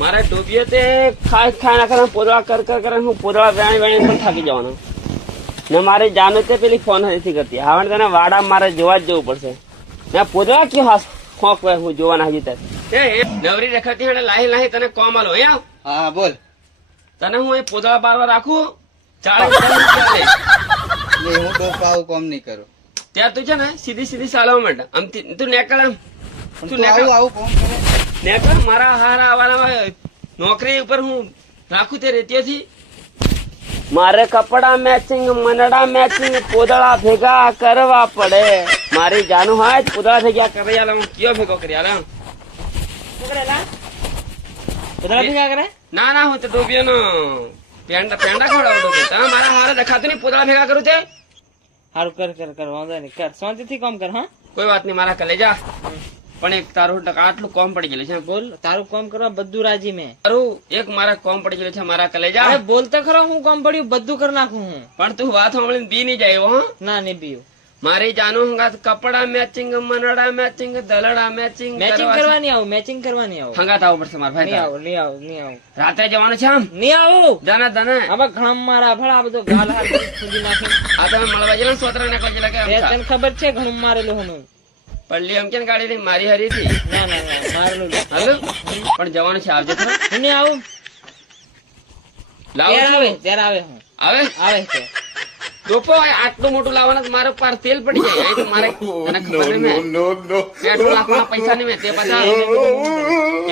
મારે ડૂબીએ તે ખાય ના કરે પોદળા કર હું પોદળા વેણી પણ થાકી જવાનો ને મારે જાનું તે પેલી ફોન નથી કરતી હવે તને વાડા મારે જોવા જ જવું પડશે ને પોદળા કે ખોખ હું જોવાના હજી તક નવરી રેખાતી હે લાહી તને કોમ આલો અહીંયા હા બોલ. તને હું એ પોદળા બારવા રાખું ચાલે હું તો આવું કોમ નહીં કરું. ત્યાં તું છે ને સીધી ચાલવા માંડ આમ તું નેકળ આમ તું આવું કોમ કરે નેકળ મારા હારા આવવાના નોકરી ઉપર હું રાખું તે રેતીઓથી મારે કપડા મેચિંગ મનડા મેચિંગ પોદળા ભેગા કરવા પડે મારી જાનું હોય પોદળા ભેગા કરી આલે હું કયો ભેગો કરી આલે પોદળા ભેગા કરે ના હું તો ડોબીઓ નો પેંડા ખવડાવતો તમે મારા હારે દેખાતું નહીં પોદળા ભેગા કરું તે સારું કર વાંધો નહીં કર શાંતિથી કામ કર. હા કોઈ વાત નહીં મારા કલેજા પણ એક તારું આટલું કોમ પડી ગયેલું છે બોલ તારું કામ કરવા બધું રાજી મેં. તારું એક મારા કોમ પડી ગયેલું છે મારા કલેજા અરે બોલતો ખરો હું કામ પડ્યું બધું કરી નાખું હું. પણ તું વાત સાંભળીને બી નહીં જાય હો ના નહીં બીયું મારી જાનું હંગાત કપડા મેચિંગ મનડા મેચિંગ દલડા મેચિંગ મેચિંગ કરવાની આવું મેચિંગ કરવાની આવું હંગાત આવવું પડશે મારા નહીં ભાઈ આવું નહીં આવું રાત્રે જવાનું છે આમ નહીં આવું દાને હવે ઘણા મારા ભળા બધો ગાલ હાથ ખુદી નાખે. આ તમે મળવા જેલા સોતરા ને કોઈ જેલા કે તને ખબર છે ઘણું મારેલું હું પડલી એમ કે ગાડી લઈને મારી હરી હતી ના મારેલું હાલો પણ જવાનું છે આવજે ખરા હું નહીં આવું લાવો ત્યારે આવે હું આવે છે ટોપો આટલું મોટું લાવવાના મારે પાર તેલ પડી જાય અહીં તો મારે તને ખબર નહીં પેટ્રોલ નાખવાના પૈસા નહીં મેં તે પાછા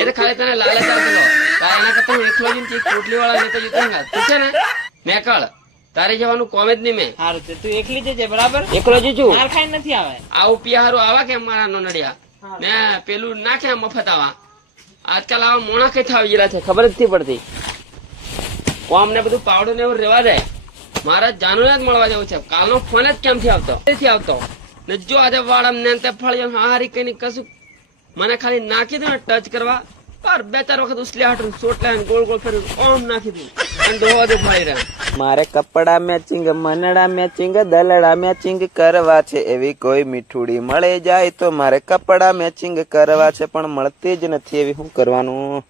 એ તો ખાલી તને લાલચ આપેલો એના કરતા હું એકલો જઈને પોટલી વાળા લેતો જતો તું છે ને નેકળ તારે જવાનું કોમ જ નહીં મેં સારું છે તું એકલી જજે બરાબર એકલો જ છું માર ખાઈ નથી આવે આવું પિયારું આવા કે મારા નોનડિયા ને પેલું નાખે મફત આવા આજકાલ આવા મોણા કઈ થાવી ગયેલા છે ખબર જ નથી પડતી કોમ ને બધું પાવડર ને એવું રેવા દે મારા જાનું જ મળવા જવું છે કાલનો ફોન જ કેમથી આવતો ને જો આજે વાળમ ને તે ફળ્યો હારી કઈ કશું મને ખાલી નાખી દઉં ને ટચ કરવા પર બે ચાર વખત ઉસલી હાટું સોટલા ગોળ ફેરી ઓમ નાખી દઉં અને ડોવા દે ફળી રહ્યા મારે કપડા મેચિંગ મનડા મેચિંગ દલડા મેચિંગ કરવા છે એવી કોઈ મીઠુડી મળે જાય તો મારે કપડા મેચિંગ કરવા છે પણ મળતી જ નથી એવી શું કરવાનું.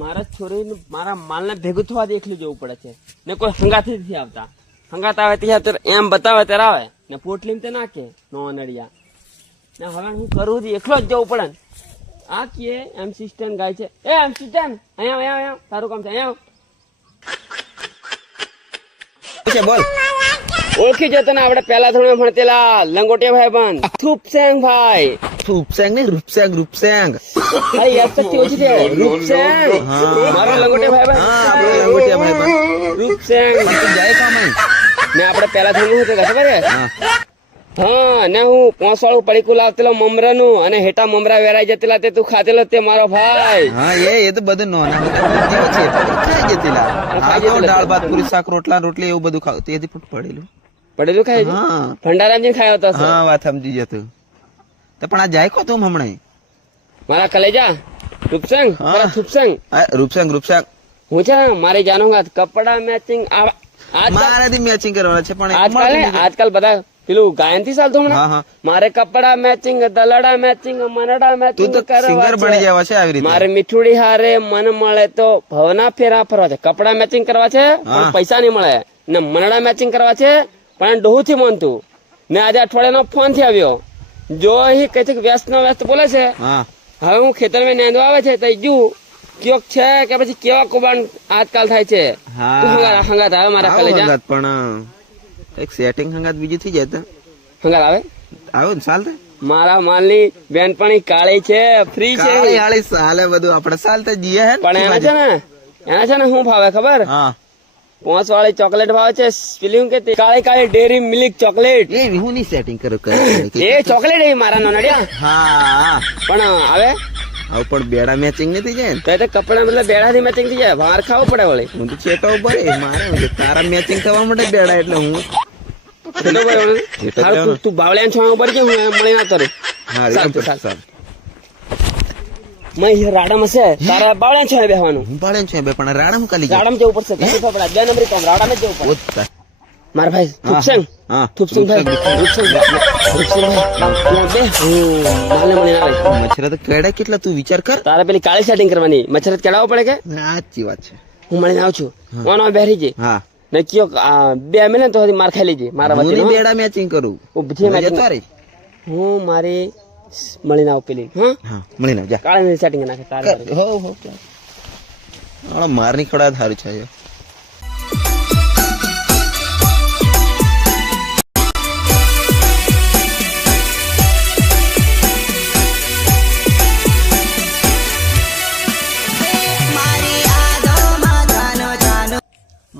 મારા છોરી મારા માલ ને ભેગું થવા એકલું જવું પડે છે ને કોઈ હંગાથી નથી આવતા હંગાત આવે ત્યાં એમ બતાવે ત્યારે આવે ને પોટલી તે નાખે નો નડિયા ને હવે હું કરું એકલો જ જવું પડે આ કે એમ સિસ્ટમ ગાય છે એ એમ સિસ્ટમ અહીંયા તારું કામ છે અહીંયા બોલ ઓળખી જતો ને આપડે પેલા ધોરણ ભણતેલા લંગોટિયા ભાઈ બંધ થૂપસેંગ ભાઈ રૂપસેંગ ને રૂપસેંગ ભાઈ યાદ શક્તિ ઓછી છે રૂપસેંગ મારો લંગોટિયા ભાઈ બંધ રૂપસેંગ જાય કામ ને આપડે પેલા ધોરણ હતું ખબર છે હા ને હું 5 વાળું પડીકું લાવતેલો મમરાનું અને હેઠા મમરા વેરાઈ જતેલા તે તું ખાતેલો તે મારો ભાઈ હા એ તો બધું નોના ખાઈ જતીલા દાળ ભાત પૂરી શાક રોટલી એવું બધું ખાવ તેથી પડેલું ખાય ભંડારાજી ખાયો હતો હા વાત સમજી જતું તો પણ આ જાય કો તું હમણાં મારા કલેજા રૂપસંગ રૂપસંગ હું છે ને મારી જાનું કપડા મેચિંગ મારાથી મેચિંગ કરવાના છે પણ આજકાલ બધા પેલું ગાયન થી ચાલતું હમણાં મારે કપડા મેચિંગ દલડા મેચિંગ મનડા મેચિંગ સિંગર બની જવા છે આવી રીતે મારે મીઠુડી હારે મન મળે તો ભવના ફેરા ફરવા છે કપડા મેચિંગ કરવા છે પણ પૈસા નહીં મળે ને મનડા મેચિંગ કરવા છે પણ ડોહું થી મનતું ને આજે અઠવાડિયાનો ફોન થી આવ્યો જો અહીં કઈ છે વ્યસ્ત બોલે છે હવે હું ખેતર માં નેંદવા આવે છે તો જુ ક્યોક છે કે પછી કેવા કુબાન આજકાલ થાય છે હંગાત આવે મારા કલેજા પણ એક સેટિંગ હંગાત બીજું થઈ જાય હંગાત આવે ને ચાલતે મારા માલની બેનપણી કાળી છે ફ્રી છે સાલે બધું આપડે ચાલતા જઈએ પણ એના છે ને શું ભાવે ખબર 5 વાળી ચોકલેટ ભાવે છે પેલી કે કાળી ડેરી મિલ્ક ચોકલેટ એ હું ની સેટિંગ કરું એ ચોકલેટ એ મારા નડિયા હા પણ આવે હવે પણ બેડા મેચિંગ નથી જાય તો કપડા મતલબ બેડા થી મેચિંગ થઈ જાય બહાર ખાવું પડે વળી હું તો ચેટો પડે મારે તારા મેચિંગ થવા માટે બેડા એટલે હું તું બાવળિયા છો ઉપર કે હું મળી ના તરું રાડામાં છે તારા બાવળિયા છો બેહવાનું હું બાળે છે બે પણ રાડા હું કાલી રાડામાં જવું પડશે 2 નંબરી કામ રાડામાં જવું પડે મારા ભાઈ થુપસંગ ભાઈ બે માલે મળી આવે મચ્છર તો કેડા કેટલા તું વિચાર કર. તારે પેલી કાળી સેટિંગ કરવાની મચ્છર કેળાવો પડે કે સાચી વાત છે. હું મળીને આવું છું ઓનો બેહરી જે હા ને કયો બે મિલે તો હજી માર ખાઈ લેજે મારા હું વચ્ચે નહીં બેડા મેચિંગ કરું. ઉભી મજા તો રહી. હું મારી મળીને આવું પેલી હા હા મળીને જા કાળી સેટિંગ નાખે તારે કર. હો હો ચાલ. માર ની ખડા સારું છે.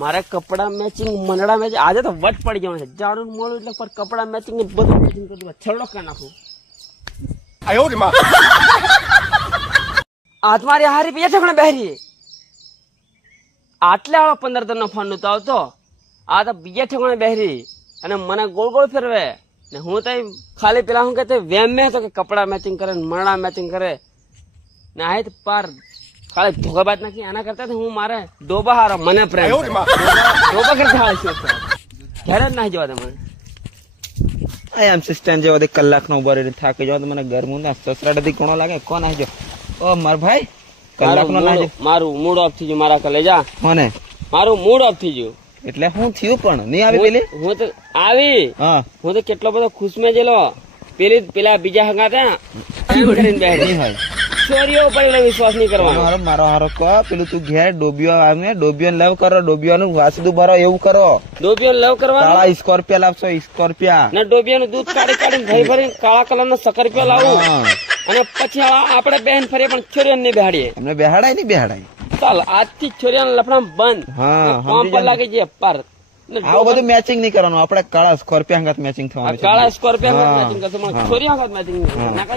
મારે કપડા મેચિંગ મનડા મેચિંગ આજે તો વટ પડી જવાનું છે જાડું મોડું એટલે પર કપડા મેચિંગ ને બધું મેચિંગ કરી દઉં છેડો કરી નાખું હાથ મારી હારી પૈયા ઠેકણે બેહરી આટલે વાળો 15 નો ફોન નતો આવતો આ તો બીજા ઠેકણે બેહરી અને મને ગોળ ગોળ ફેરવે ને હું તો ખાલી પેલા હું કે વેમ મેં તો કે કપડા મેચિંગ કરે ને મરણા મેચિંગ કરે ને આ તો પાર ખાલી ધોકાબાજ નાખી આના કરતા તો હું મારે ડોબા હારો મને પ્રેમ ડોબા કરતા હાલ છે ઘરે જ નાખી જવા દે મને આઈ એમ સિસ્ટમ જેવો કલાક નો ઉભા રહી થાકી જાવ તો મને ગરમું ના સસરાડથી કોણો લાગે કોણ આવજો. ઓ માર ભાઈ કલાક નો ના મારું મૂડ ઓફ થઈ ગયું મારા કલેજા કોને મારું મૂડ ઓફ થઈ ગયું એટલે હું થયું પણ નહીં આવી પેલી હું તો આવી હા હું તો કેટલો બધો ખુશ મેં જેલો પેલા બીજા હંગાતા કરીને બેઠી નહીં હોય છોરીઓ ઉપર એટલો વિશ્વાસ નહીં કરવાનો મારો હારો કહો પેલું તું ઘેર ડોબીઓ આવે ડોબીઓ લવ કરો ડોબીઓ નું વાસદું ભરો એવું કરો. ડોબીઓ લવ કરવાનો કાળા સ્કોર્પિયા લાવશો સ્કોર્પિયા ને ડોબીઓનું દૂધ કાઢી ભરી ભરીને કાળા કલર નો સકરપિયો લાવું અને પછી આપણે બેન ફરીએ પણ છોરીઓને નહીં બેહાડીએ અમને બેહાડાય નહીં બેહાડાય. ચાલ આજથી છોરીઓના લફડા બંધ હા કામ પર લાગી જાય પર આવું બધું મેચિંગ નહીં કરવાનું આપણે કાળા સ્કોર્પિયા હંગાત મેચિંગ થવાનું છે. કાળા સ્કોર્પિયો મેચિંગ કરશું પણ છોરીઓ હંગાત મેચિંગ ના કરે